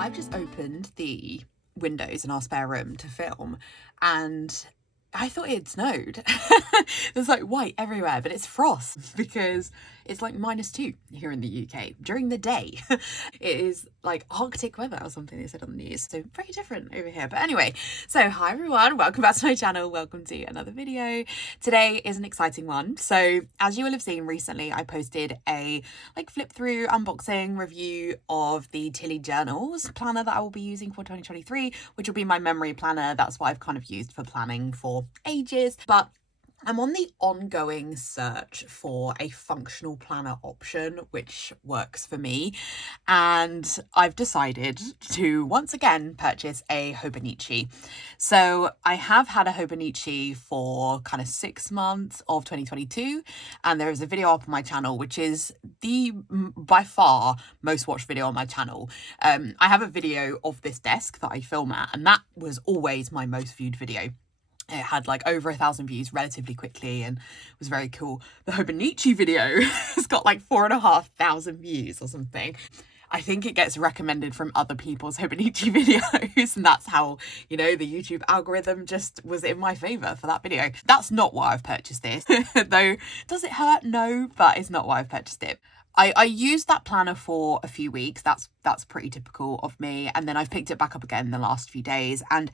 I've just opened the windows in our spare room to film, and I thought it had snowed. There's like white everywhere, but it's frost because it's like -2 here in the UK during the day. It is like Arctic weather or something they said on the news. So very different over here. But anyway, so hi everyone, welcome back to my channel. Welcome to another video. Today is an exciting one. So as you will have seen recently, I posted a flip through unboxing review of the Tilly Journals planner that I will be using for 2023, which will be my memory planner. That's what I've kind of used for planning for ages, but I'm on the ongoing search for a functional planner option which works for me, and I've decided to once again purchase a Hobonichi. So I have had a Hobonichi for kind of 6 months of 2022, and there is a video up on my channel which is the by far most watched video on my channel. I have a video of this desk that I film at, and that was always my most viewed video. It had like over 1,000 views relatively quickly and was very cool. The Hobonichi video has got like 4,500 views or something. I think it gets recommended from other people's Hobonichi videos, and that's how, you know, the YouTube algorithm just was in my favour for that video. That's not why I've purchased this, though. Does it hurt? No, but it's not why I've purchased it. I used that planner for a few weeks. That's pretty typical of me, and then I've picked it back up again in the last few days, and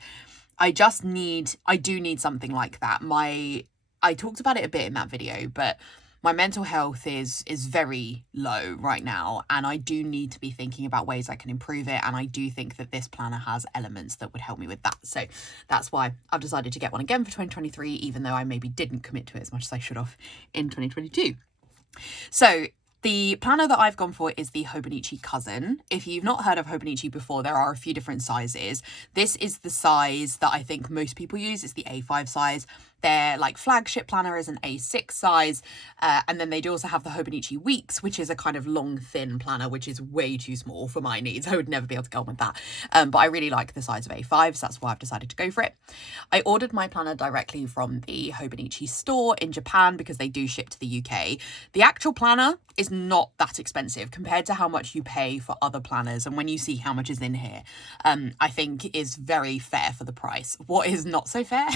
I do need something like that. I talked about it a bit in that video, but my mental health is very low right now, and I do need to be thinking about ways I can improve it, and I do think that this planner has elements that would help me with that. So that's why I've decided to get one again for 2023, even though I maybe didn't commit to it as much as I should have in 2022. So the planner that I've gone for is the Hobonichi Cousin. If you've not heard of Hobonichi before, there are a few different sizes. This is the size that I think most people use. It's the A5 size. Their like flagship planner is an A6 size, and then they do also have the Hobonichi Weeks, which is a kind of long, thin planner, which is way too small for my needs. I would never be able to go on with that, but I really like the size of A5, so that's why I've decided to go for it. I ordered my planner directly from the Hobonichi store in Japan because they do ship to the UK. The actual planner is not that expensive compared to how much you pay for other planners, and when you see how much is in here, I think is very fair for the price. What is not so fair,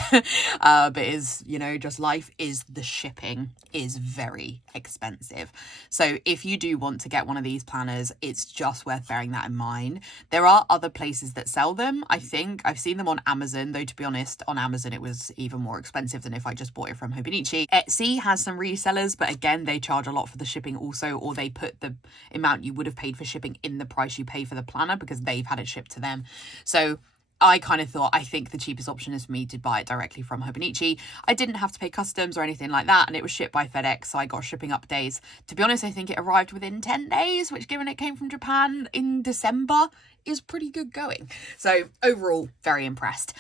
but is, you know, just life, is the shipping is very expensive. So if you do want to get one of these planners, it's just worth bearing that in mind. There are other places that sell them. I think I've seen them on Amazon, though to be honest, on Amazon it was even more expensive than if I just bought it from Hobonichi. Etsy has some resellers, but again, they charge a lot for the shipping also, or they put the amount you would have paid for shipping in the price you pay for the planner because they've had it shipped to them. So I kind of thought, I think the cheapest option is for me to buy it directly from Hobonichi. I didn't have to pay customs or anything like that, and it was shipped by FedEx, so I got shipping updates. To be honest, I think it arrived within 10 days, which, given it came from Japan in December, is pretty good going. So overall, very impressed.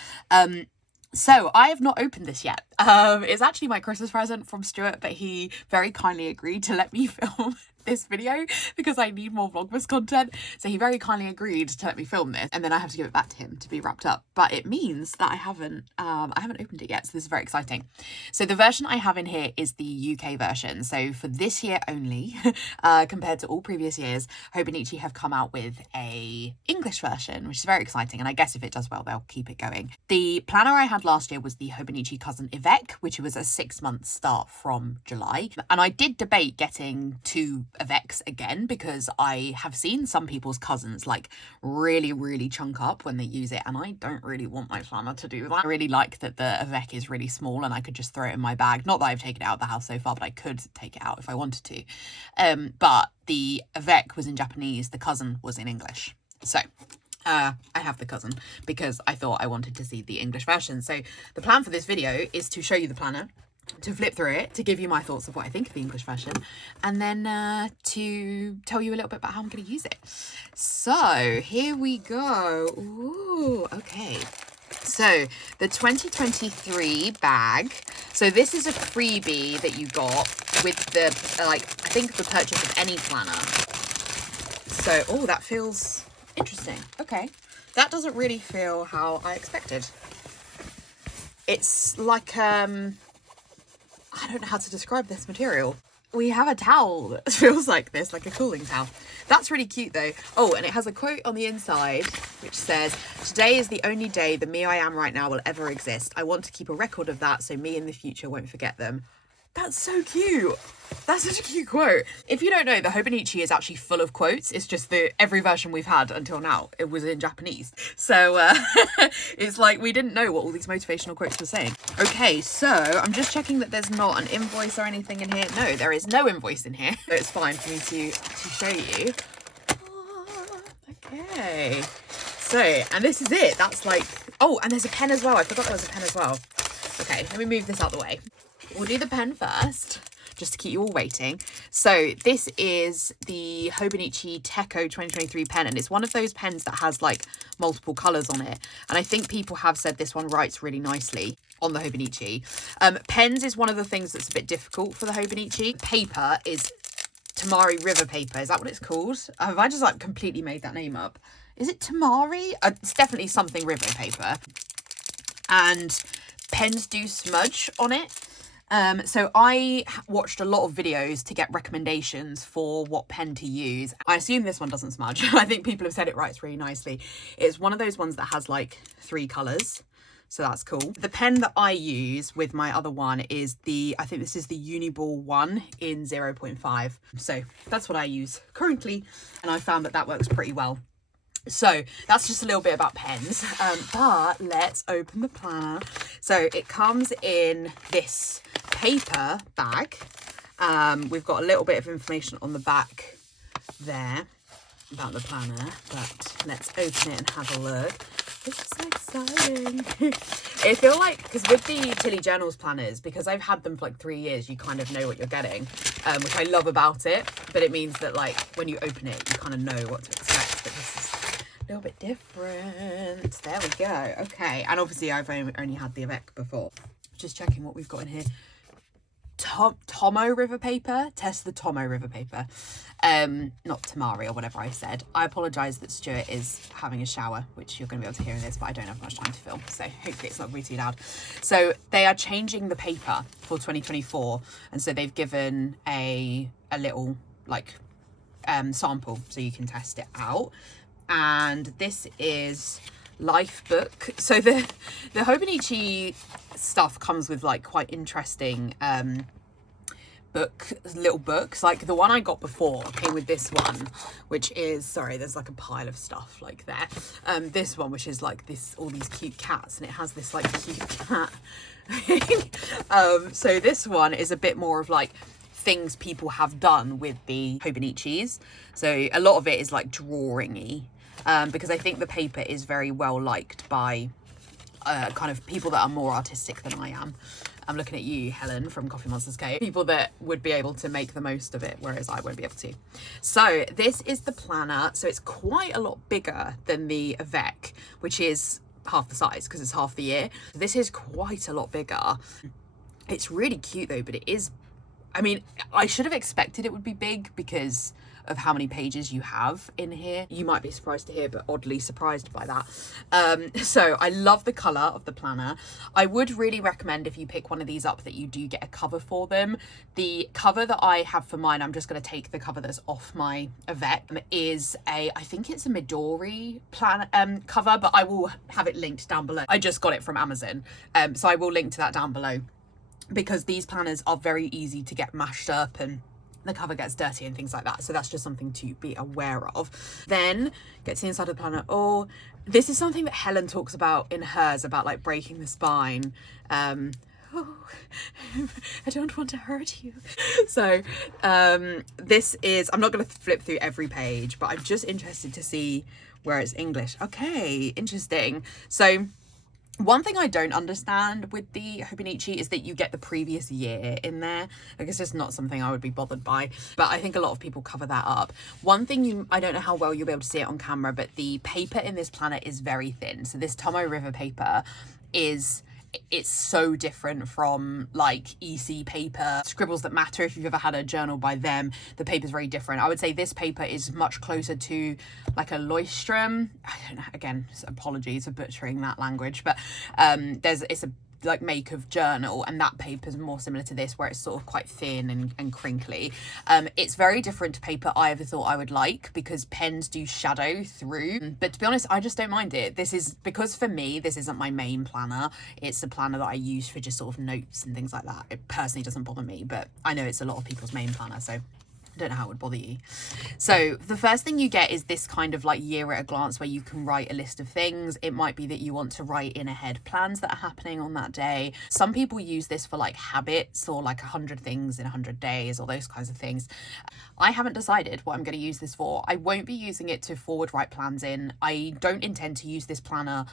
So I have not opened this yet. It's actually my Christmas present from Stuart, but he very kindly agreed to let me film this video because I need more Vlogmas content. So he very kindly agreed to let me film this, and then I have to give it back to him to be wrapped up. But it means that I haven't opened it yet, so this is very exciting. So the version I have in here is the UK version. So for this year only, compared to all previous years, Hobonichi have come out with a English version, which is very exciting. And I guess if it does well, they'll keep it going. The planner I had last year was the Hobonichi Cousin Avec, which was a 6-month start from July. And I did debate getting 2 Avecs again because I have seen some people's cousins like really chunk up when they use it, and I don't really want my planner to do that. I really like that the Avec is really small and I could just throw it in my bag. Not that I've taken it out of the house so far, but I could take it out if I wanted to. But the Avec was in Japanese, the Cousin was in English. So I have the Cousin because I thought I wanted to see the English version. So the plan for this video is to show you the planner, to flip through it, to give you my thoughts of what I think of the English version, and then to tell you a little bit about how I'm going to use it. So here we go. Ooh, okay. So the 2023 bag. So this is a freebie that you got with the, I think the purchase of any planner. So, oh, that feels interesting. Okay. That doesn't really feel how I expected. It's like, I don't know how to describe this material. we have a towel that feels like this, like a cooling towel. That's really cute though. Oh, and it has a quote on the inside which says, "Today is the only day the me I am right now will ever exist. I want to keep a record of that so me in the future won't forget them." That's so cute. That's such a cute quote. If you don't know, the Hobonichi is actually full of quotes. It's just that every version we've had until now, it was in Japanese. So it's like we didn't know what all these motivational quotes were saying. Okay, so I'm just checking that there's not an invoice or anything in here. No, there is no invoice in here. So it's fine for me to show you. Okay. So, and this is it. That's like, oh, and there's a pen as well. I forgot there was a pen as well. Okay, let me move this out the way. We'll do the pen first, just to keep you all waiting. So this is the Hobonichi Techo 2023 pen, and it's one of those pens that has like multiple colours on it. And I think people have said this one writes really nicely on the Hobonichi. Pens is one of the things that's a bit difficult for the Hobonichi. Paper is Tamari River paper. Is that what it's called? Have I just like completely made that name up? Is it Tamari? It's definitely something river paper. And pens do smudge on it. So I watched a lot of videos to get recommendations for what pen to use. I assume this one doesn't smudge. I think people have said it writes really nicely. It's one of those ones that has like 3 colours. So that's cool. The pen that I use with my other one is I think this is the Uniball 1 in 0.5. So that's what I use currently. And I found that works pretty well. So that's just a little bit about pens, but let's open the planner. So it comes in this paper bag. We've got a little bit of information on the back there about the planner, but let's open it and have a look. This is so exciting. I feel like, because with the Tilly Journals planners, because I've had them for like 3 years, you kind of know what you're getting, which I love about it, but it means that like when you open it, you kind of know what to expect, but this is a little bit different. There we go. Okay, and obviously I've only had the Avec before. Just checking what we've got in here. Tomo River paper. Test the Tomo River paper. Not Tamari or whatever I said. I apologise that Stuart is having a shower, which you're going to be able to hear in this, but I don't have much time to film, so hopefully it's not going to be too loud. So they are changing the paper for 2024, and so they've given a little like sample so you can test it out. And this is Life Book. So the Hobonichi stuff comes with like quite interesting little books. Like the one I got before came with this one, which is, sorry, there's like a pile of stuff like there. This one, which is like all these cute cats, and it has this like cute cat. So this one is a bit more of like things people have done with the Hobonichis. So a lot of it is like drawing-y, because I think the paper is very well liked by kind of people that are more artistic than I am. I'm looking at you, Helen, from Coffee Monsters Cave. People that would be able to make the most of it, whereas I won't be able to. So this is the planner. So it's quite a lot bigger than the Avec, which is half the size because it's half the year. This is quite a lot bigger. It's really cute though, but it is, I mean, I should have expected it would be big because of how many pages you have in here. You might be surprised to hear, but oddly surprised by that. So I love the colour of the planner. I would really recommend, if you pick one of these up, that you do get a cover for them. The cover that I have for mine, I'm just going to take the cover that's off my Avec, is I think it's a Midori cover, but I will have it linked down below. I just got it from Amazon, so I will link to that down below, because these planners are very easy to get mashed up and the cover gets dirty and things like that. So that's just something to be aware of. Then get to the inside of the planner. Oh, this is something that Helen talks about in hers, about like breaking the spine. Oh, I don't want to hurt you. So this is, I'm not going to flip through every page, but I'm just interested to see where it's English. Okay, interesting. So one thing I don't understand with the Hobonichi is that you get the previous year in there. Like, it's just not something I would be bothered by, but I think a lot of people cover that up. One thing I don't know how well you'll be able to see it on camera, but the paper in this planner is very thin. So this Tomo River paper it's so different from like EC paper, Scribbles That Matter. If you've ever had a journal by them, the paper's very different. I would say this paper is much closer to like a Leuchtturm. I don't know, again, apologies for butchering that language, but it's a like make of journal, and that paper's more similar to this, where it's sort of quite thin and crinkly. It's very different to paper I ever thought I would like, because pens do shadow through, but to be honest, I just don't mind it. This is because for me, this isn't my main planner. It's a planner that I use for just sort of notes and things like that. It personally doesn't bother me, but I know it's a lot of people's main planner, so I don't know how it would bother you. So the first thing you get is this kind of like year at a glance, where you can write a list of things. It might be that you want to write in ahead plans that are happening on that day. Some people use this for like habits, or like 100 things in 100 days, or those kinds of things. I haven't decided what I'm going to use this for. I won't be using it to forward write plans in. I don't intend to use this planner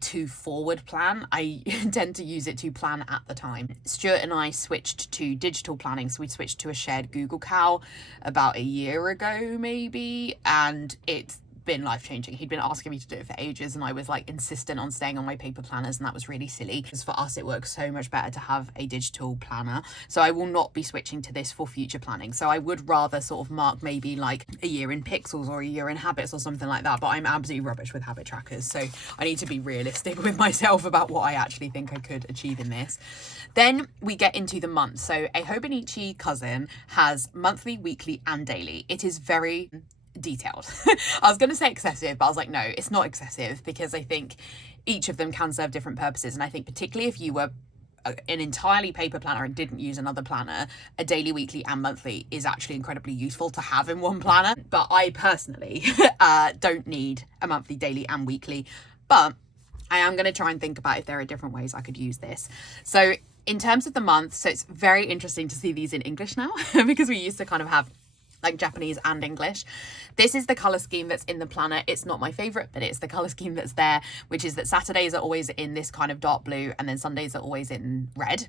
to forward plan. I intend to use it to plan at the time. Stuart and I switched to digital planning, so we switched to a shared Google Cal about a year ago maybe, and it's been life-changing. He'd been asking me to do it for ages, and I was like insistent on staying on my paper planners, and that was really silly, because for us it works so much better to have a digital planner. So I will not be switching to this for future planning. So I would rather sort of mark maybe like a year in pixels or a year in habits or something like that, but I'm absolutely rubbish with habit trackers, so I need to be realistic with myself about what I actually think I could achieve in this. Then we get into the months. So a Hobonichi cousin has monthly, weekly and daily. It is very detailed. I was going to say excessive, but I was like, no, it's not excessive, because I think each of them can serve different purposes. And I think particularly if you were an entirely paper planner and didn't use another planner, a daily, weekly and monthly is actually incredibly useful to have in one planner. But I personally don't need a monthly, daily and weekly, but I am going to try and think about if there are different ways I could use this. So in terms of the month, so it's very interesting to see these in English now, because we used to kind of have like Japanese and English. This is the colour scheme that's in the planner. It's not my favourite, but it's the colour scheme that's there, which is that Saturdays are always in this kind of dark blue, and then Sundays are always in red.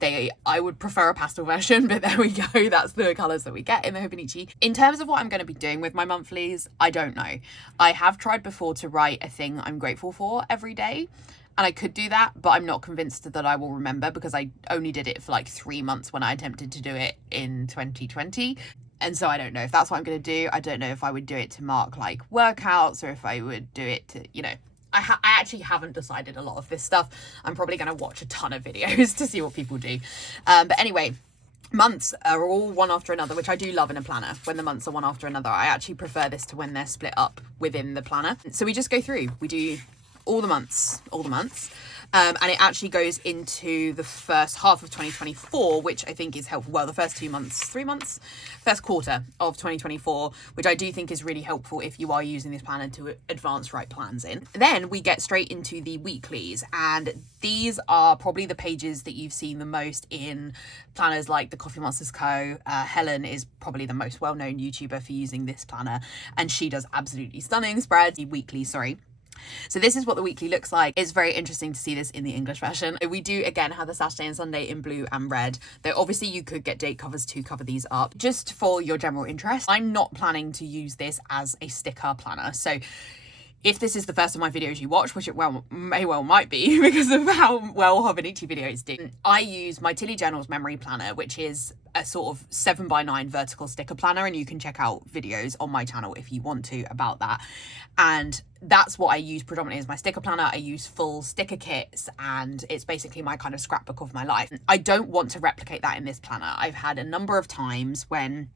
I would prefer a pastel version, but there we go. That's the colours that we get in the Hobonichi. In terms of what I'm going to be doing with my monthlies, I don't know. I have tried before to write a thing I'm grateful for every day, and I could do that, but I'm not convinced that I will remember, because I only did it for like 3 months when I attempted to do it in 2020. And so I don't know if that's what I'm going to do. I don't know if I would do it to mark like workouts, or if I would do it to, you know, I actually haven't decided a lot of this stuff. I'm probably going to watch a ton of videos to see what people do. But anyway, months are all one after another, which I do love in a planner. When the months are one after another, I actually prefer this to when they're split up within the planner. So we just go through, we do all the months. And it actually goes into the first half of 2024, which I think is helpful. Well, the first 2 months, 3 months, first quarter of 2024, which I do think is really helpful if you are using this planner to advance write plans in. Then we get straight into the weeklies, and these are probably the pages that you've seen the most in planners like the Coffee Monsters Co. Helen is probably the most well-known YouTuber for using this planner, and she does absolutely stunning spreads. The weekly, sorry. So this is what the weekly looks like. It's very interesting to see this in the English version. We do again have the Saturday and Sunday in blue and red, though obviously you could get date covers to cover these up. Just for your general interest, I'm not planning to use this as a sticker planner. So if this is the first of my videos you watch, which it may well might be because of how well Hobonichi videos do, I use my Tilly Journals memory planner, which is a sort of 7x9 vertical sticker planner, and you can check out videos on my channel if you want to about that. And that's what I use predominantly as my sticker planner. I use full sticker kits, and it's basically my kind of scrapbook of my life. I don't want to replicate that in this planner. I've had a number of times when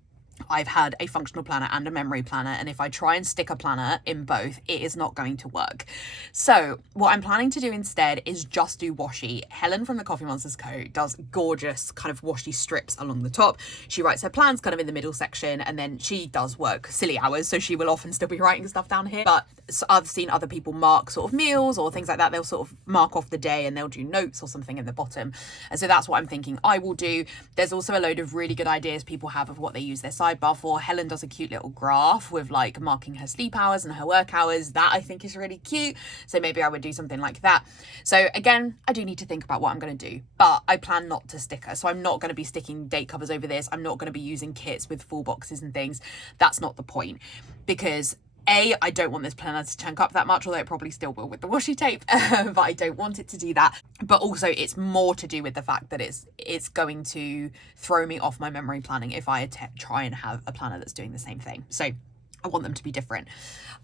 I've had a functional planner and a memory planner, and if I try and stick a planner in both, it is not going to work. So what I'm planning to do instead is just do washi. Helen from the Coffee Monsters Co. does gorgeous kind of washi strips along the top. She writes her plans kind of in the middle section, and then she does work silly hours, so she will often still be writing stuff down here. But I've seen other people mark sort of meals or things like that. They'll sort of mark off the day and they'll do notes or something in the bottom. And so that's what I'm thinking I will do. There's also a load of really good ideas people have of what they use their sidebar for. Helen does a cute little graph with like marking her sleep hours and her work hours. That I think is really cute. So maybe I would do something like that. So again, I do need to think about what I'm going to do, but I plan not to sticker. So I'm not going to be sticking date covers over this. I'm not going to be using kits with full boxes and things. That's not the point, because I don't want this planner to chunk up that much, although it probably still will with the washi tape, but I don't want it to do that. But also it's more to do with the fact that it's going to throw me off my memory planning if I try and have a planner that's doing the same thing. So I want them to be different.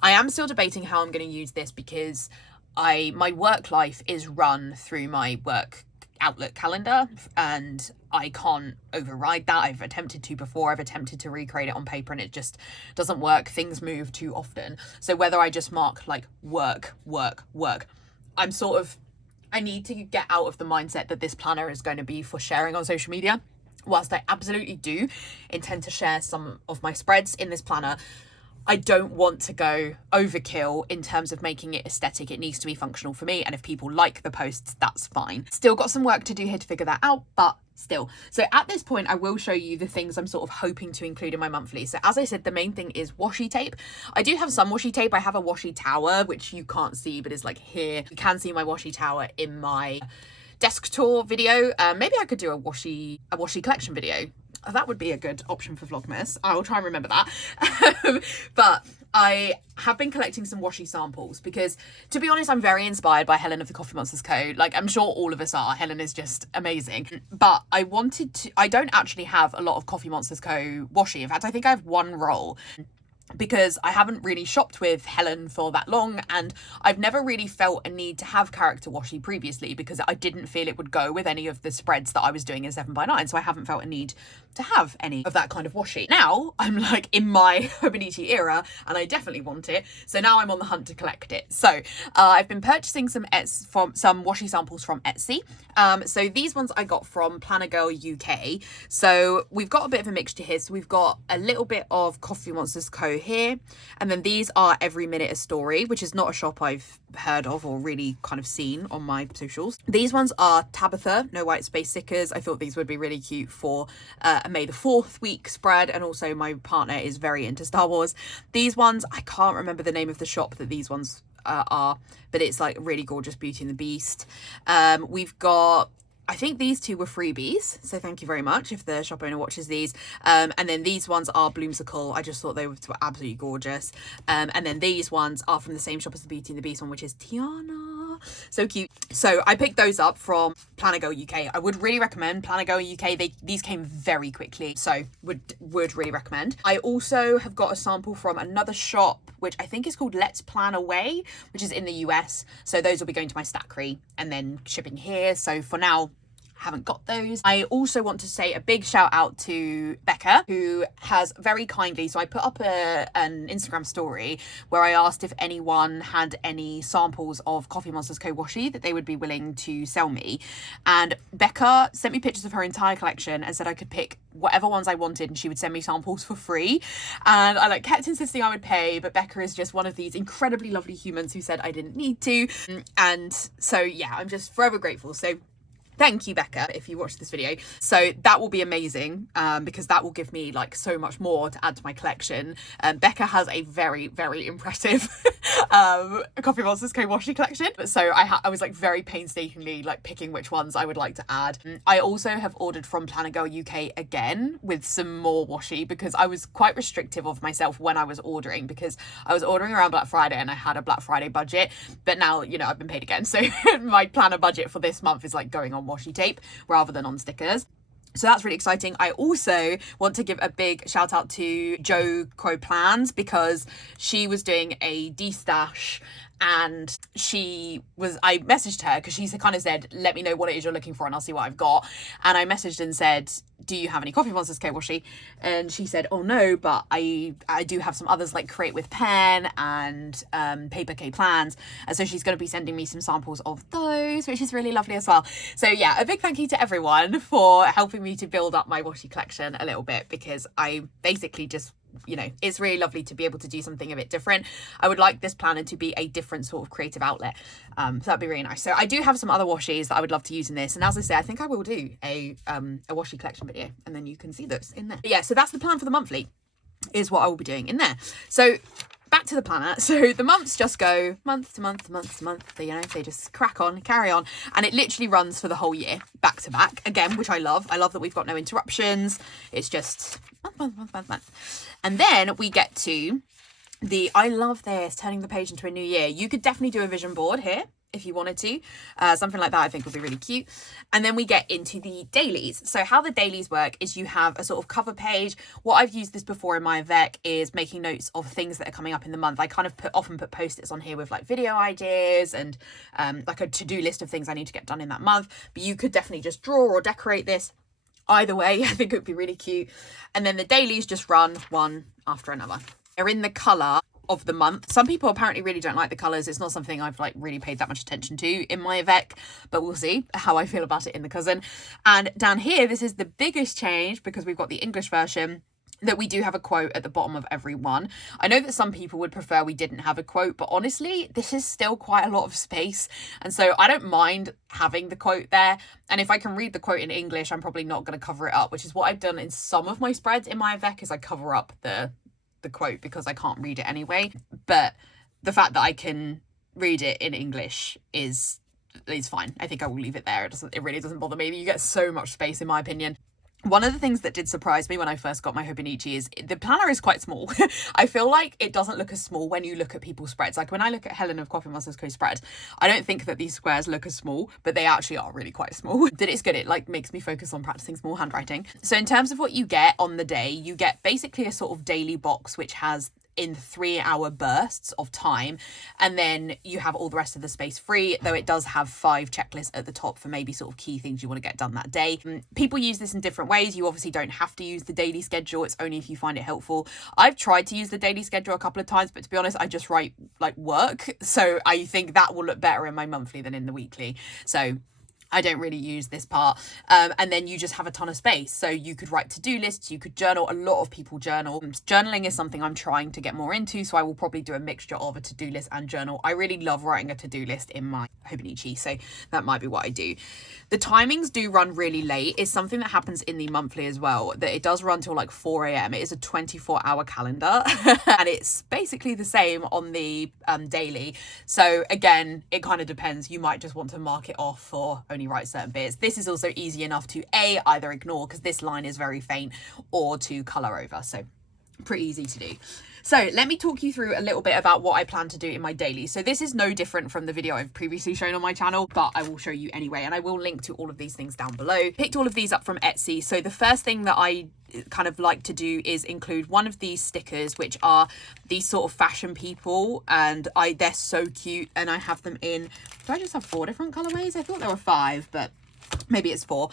I am still debating how I'm going to use this, because my work life is run through my work Outlook calendar, and I can't override that. I've attempted to before. I've attempted to recreate it on paper and it just doesn't work. Things move too often. So whether I just mark like work, I need to get out of the mindset that this planner is going to be for sharing on social media. Whilst I absolutely do intend to share some of my spreads in this planner, I don't want to go overkill in terms of making it aesthetic. It needs to be functional for me. And if people like the posts, that's fine. Still got some work to do here to figure that out, but still. So at this point, I will show you the things I'm sort of hoping to include in my monthly. So as I said, the main thing is washi tape. I do have some washi tape. I have a washi tower, which you can't see, but is like here. You can see my washi tower in my desk tour video. Maybe I could do a washi collection video. That would be a good option for Vlogmas. I will try and remember that. But I have been collecting some washi samples because, to be honest, I'm very inspired by Helen of the Coffee Monsters Co. Like, I'm sure all of us are. Helen is just amazing. But I don't actually have a lot of Coffee Monsters Co. washi. In fact, I think I have one roll, because I haven't really shopped with Helen for that long, and I've never really felt a need to have character washi previously because I didn't feel it would go with any of the spreads that I was doing in 7x9, so I haven't felt a need to have any of that kind of washi. Now I'm like in my Hobonichi era and I definitely want it, so now I'm on the hunt to collect it. So I've been purchasing some washi samples from Etsy. So these ones I got from Planner Girl UK. So we've got a bit of a mixture here. So we've got a little bit of Coffee Monsters Co. here, and then these are Every Minute a Story, which is not a shop I've heard of or really kind of seen on my socials. These ones are Tabitha No White Space stickers. I thought these would be really cute for a May the 4th week spread, and also my partner is very into Star Wars. These ones, I can't remember the name of the shop that these ones are, but it's like really gorgeous Beauty and the Beast. We've got, I think these two were freebies, so thank you very much if the shop owner watches these. And then these ones are Bloomsicle. I just thought they were absolutely gorgeous. And then these ones are from the same shop as the Beauty and the Beast one, which is Tiana. So cute. So I picked those up from Planner Girl UK. I would really recommend Planner Girl UK. These came very quickly, so would really recommend. I also have got a sample from another shop, which I think is called Let's Plan Away, which is in the US. So those will be going to my Stackry and then shipping here. So for now, haven't got those. I also want to say a big shout out to Becca, who has very kindly, so I put up an Instagram story where I asked if anyone had any samples of Coffee Monsters Co. washi that they would be willing to sell me, and Becca sent me pictures of her entire collection and said I could pick whatever ones I wanted and she would send me samples for free. And I kept insisting I would pay, but Becca is just one of these incredibly lovely humans who said I didn't need to. And so yeah, I'm just forever grateful. So thank you, Becca, if you watch this video. So that will be amazing, because that will give me so much more to add to my collection. Becca has a very, very impressive Coffee Monsters Co. washi collection. So I was very painstakingly picking which ones I would like to add. I also have ordered from Planner Girl UK again with some more washi, because I was quite restrictive of myself when I was ordering, because I was ordering around Black Friday and I had a Black Friday budget. But now, I've been paid again. So my planner budget for this month is going on washi tape rather than on stickers. So that's really exciting. I also want to give a big shout out to Jo Crow Plans, because she was doing a de-stash and I messaged her because she kind of said, let me know what it is you're looking for and I'll see what I've got. And I messaged and said, do you have any Coffee Monsters Co. washi? And she said, oh no, but I do have some others like Create with Pen and Paper K Plans. And so she's going to be sending me some samples of those, which is really lovely as well. So yeah, a big thank you to everyone for helping me to build up my washi collection a little bit, because I basically just, it's really lovely to be able to do something a bit different. I would like this planner to be a different sort of creative outlet. So that'd be really nice. So I do have some other washis that I would love to use in this. And as I say, I think I will do a washi collection video and then you can see those in there. But yeah, so that's the plan for the monthly, is what I will be doing in there. So back to the planner. So the months just go month to month to month to month. They just crack on, carry on. And it literally runs for the whole year, back to back, again, which I love. I love that we've got no interruptions. It's just month. And then we get to I love this, turning the page into a new year. You could definitely do a vision board here if you wanted to. Something like that I think would be really cute. And then we get into the dailies. So how the dailies work is you have a sort of cover page. What I've used this before in my Avec is making notes of things that are coming up in the month. I kind of often put post-its on here with like video ideas and like a to-do list of things I need to get done in that month. But you could definitely just draw or decorate this. Either way, I think it would be really cute. And then the dailies just run one after another. They're in the colour of the month. Some people apparently really don't like the colours. It's not something I've like really paid that much attention to in my Avec, but we'll see how I feel about it in the cousin. And down here, this is the biggest change because we've got the English version, that we do have a quote at the bottom of every one. I know that some people would prefer we didn't have a quote, but honestly, this is still quite a lot of space. And so I don't mind having the quote there. And if I can read the quote in English, I'm probably not going to cover it up, which is what I've done in some of my spreads in my Avec, is I cover up the quote because I can't read it anyway. But the fact that I can read it in English is fine. I think I will leave it there. It really doesn't bother me. You get so much space, in my opinion. One of the things that did surprise me when I first got my Hobonichi is the planner is quite small. I feel like it doesn't look as small when you look at people's spreads. Like when I look at Helen of Coffee Monsters Co spread, I don't think that these squares look as small, but they actually are really quite small. But it's good. It like makes me focus on practicing small handwriting. So in terms of what you get on the day, you get basically a sort of daily box, which has in 3-hour bursts of time, and then you have all the rest of the space free, though it does have 5 checklists at the top for maybe sort of key things you want to get done that day. People use this in different ways. You obviously don't have to use the daily schedule. It's only if you find it helpful. I've tried to use the daily schedule a couple of times, but to be honest, I just write like work, so I think that will look better in my monthly than in the weekly. So I don't really use this part. And then you just have a ton of space. So you could write to-do lists, you could journal. A lot of people journal. Journaling is something I'm trying to get more into, so I will probably do a mixture of a to-do list and journal. I really love writing a to-do list in my Hobonichi, so that might be what I do. The timings do run really late. It's something that happens in the monthly as well, that it does run till like 4 a.m. It is a 24-hour calendar and it's basically the same on the daily. So again, it kind of depends. You might just want to mark it off or only write certain bits. This is also easy enough to either ignore because this line is very faint, or to colour over. So pretty easy to do. So let me talk you through a little bit about what I plan to do in my daily. So this is no different from the video I've previously shown on my channel, but I will show you anyway, and I will link to all of these things down below. Picked all of these up from Etsy. So the first thing that I kind of like to do is include one of these stickers, which are these sort of fashion people, and they're so cute, and I have them in, do I just have 4 different colorways? I thought there were 5, but maybe it's 4.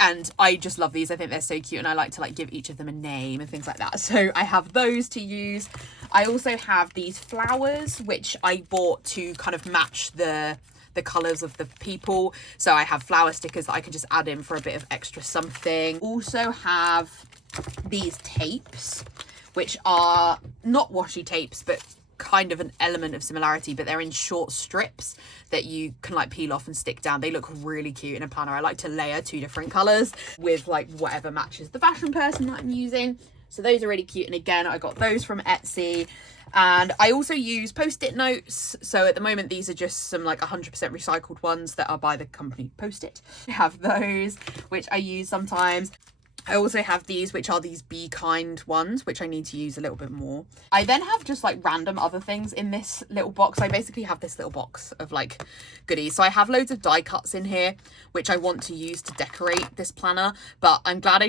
And I just love these. I think they're so cute, and I like to like give each of them a name and things like that. So I have those to use. I also have these flowers, which I bought to kind of match the colours of the people. So I have flower stickers that I can just add in for a bit of extra something. Also have these tapes, which are not washi tapes, but kind of an element of similarity, but they're in short strips that you can like peel off and stick down. They look really cute in a planner. I like to layer 2 different colours with like whatever matches the fashion person that I'm using. So those are really cute. And again, I got those from Etsy. And I also use post-it notes. So at the moment, these are just some like 100% recycled ones that are by the company Post-it. I have those, which I use sometimes. I also have these, which are these Be Kind ones, which I need to use a little bit more. I then have just like random other things in this little box. I basically have this little box of like goodies. So I have loads of die cuts in here, which I want to use to decorate this planner. But I'm glad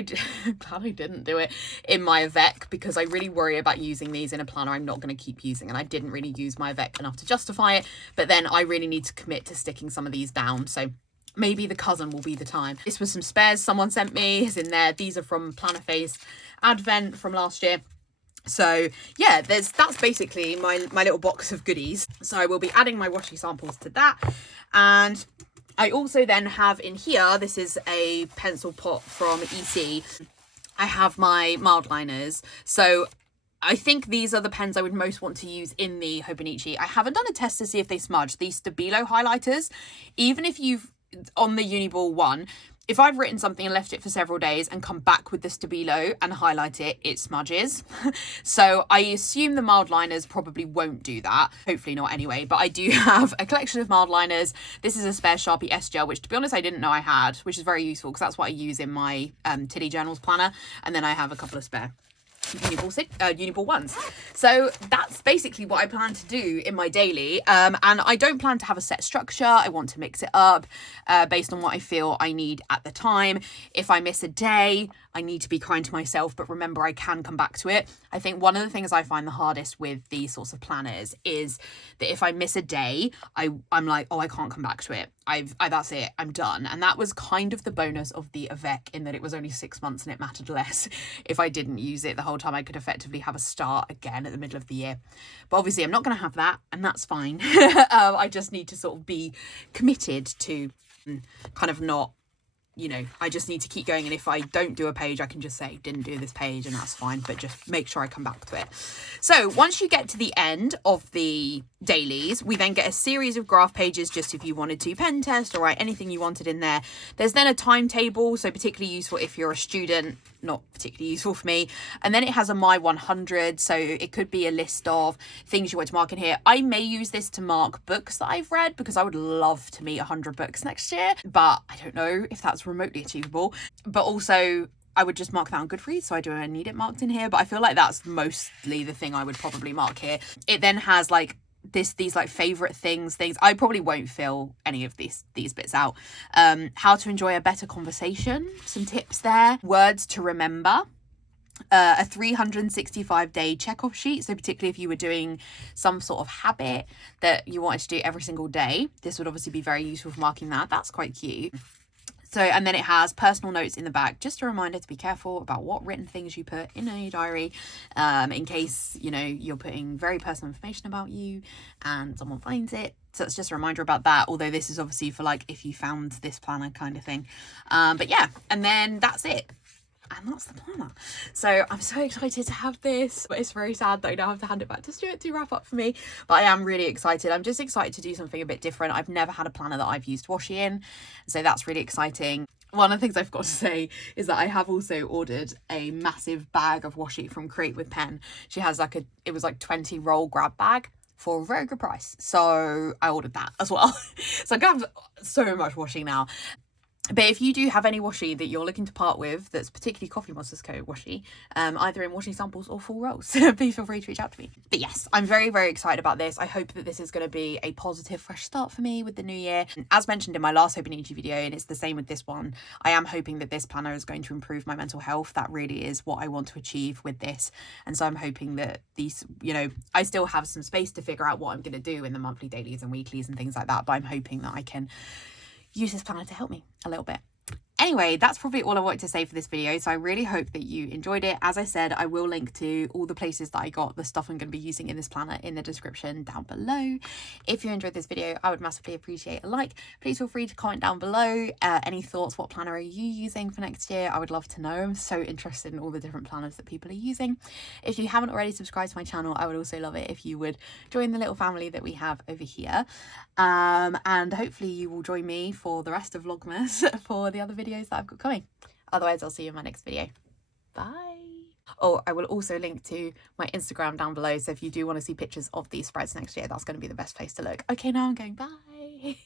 glad I didn't do it in my Avec, because I really worry about using these in a planner I'm not going to keep using. And I didn't really use my Avec enough to justify it. But then I really need to commit to sticking some of these down. So maybe the cousin will be the time. This was some spares someone sent me, is in there. These are from Planner Face Advent from last year. So yeah, that's basically my little box of goodies. So I will be adding my washi samples to that. And I also then have in here, this is a pencil pot from EC. I have my mild liners. So I think these are the pens I would most want to use in the Hobonichi. I haven't done a test to see if they smudge. These Stabilo highlighters, even if you've on the Uniball one, if I've written something and left it for several days and come back with the Stabilo and highlight it, it smudges. So I assume the mild liners probably won't do that. Hopefully not anyway, but I do have a collection of mild liners. This is a spare Sharpie S-Gel, which to be honest, I didn't know I had, which is very useful because that's what I use in my Tiddy Journals planner. And then I have a couple of spare Uniball ones. So that's basically what I plan to do in my daily. And I don't plan to have a set structure. I want to mix it up based on what I feel I need at the time. If I miss a day, I need to be kind to myself, but remember I can come back to it. I think one of the things I find the hardest with these sorts of planners is that if I miss a day, I'm like, oh, I can't come back to it. That's it, I'm done. And that was kind of the bonus of the Avec, in that it was only 6 months and it mattered less. If I didn't use it the whole time, I could effectively have a start again at the middle of the year. But obviously I'm not going to have that, and that's fine. I just need to sort of be committed to kind of not, you know, I just need to keep going. And if I don't do a page, I can just say didn't do this page, and that's fine, but just make sure I come back to it. So once you get to the end of the dailies, we then get a series of graph pages, just if you wanted to pen test or write anything you wanted in there. There's then a timetable, so particularly useful if you're a student, not particularly useful for me. And then it has a My 100, so it could be a list of things you want to mark in here. I may use this to mark books that I've read, because I would love to meet 100 books next year, but I don't know if that's remotely achievable. But also I would just mark that on Goodreads, so I don't need it marked in here, but I feel like that's mostly the thing I would probably mark here. It then has like these like favorite things. I probably won't fill any of these bits out. How to enjoy a better conversation, some tips there. Words to remember. A 365-day check-off sheet, so particularly if you were doing some sort of habit that you wanted to do every single day, this would obviously be very useful for marking that. That's quite cute. So, and then it has personal notes in the back, just a reminder to be careful about what written things you put in your diary, in case, you know, you're putting very personal information about you and someone finds it. So it's just a reminder about that, although this is obviously for like if you found this planner kind of thing. But yeah, and then that's it. And that's the planner. So I'm so excited to have this, but it's very sad that I now have to hand it back to Stuart to wrap up for me. But I am really excited. I'm just excited to do something a bit different. I've never had a planner that I've used washi in, so that's really exciting. One of the things I forgot to say is that I have also ordered a massive bag of washi from Create with Pen. She has like it was like 20 roll grab bag for a very good price. So I ordered that as well. So I'm gonna have so much washi now. But if you do have any washi that you're looking to part with, that's particularly Coffee Monsters Co. washi, either in washi samples or full rolls, please feel free to reach out to me. But yes, I'm very, very excited about this. I hope that this is going to be a positive, fresh start for me with the new year. As mentioned in my last Hobonichi video, and it's the same with this one, I am hoping that this planner is going to improve my mental health. That really is what I want to achieve with this. And so I'm hoping that these, you know, I still have some space to figure out what I'm going to do in the monthly dailies and weeklies and things like that, but I'm hoping that I can use this planner to help me a little bit. Anyway, that's probably all I wanted to say for this video, so I really hope that you enjoyed it. As I said, I will link to all the places that I got the stuff I'm going to be using in this planner in the description down below. If you enjoyed this video, I would massively appreciate a like. Please feel free to comment down below any thoughts. What planner are you using for next year? I would love to know. I'm so interested in all the different planners that people are using. If you haven't already subscribed to my channel, I would also love it if you would join the little family that we have over here. And hopefully you will join me for the rest of Vlogmas for the other videos that I've got coming. Otherwise, I'll see you in my next video. Bye. Oh, I will also link to my Instagram down below, so if you do want to see pictures of these spreads next year, that's going to be the best place to look. Okay, now I'm going bye.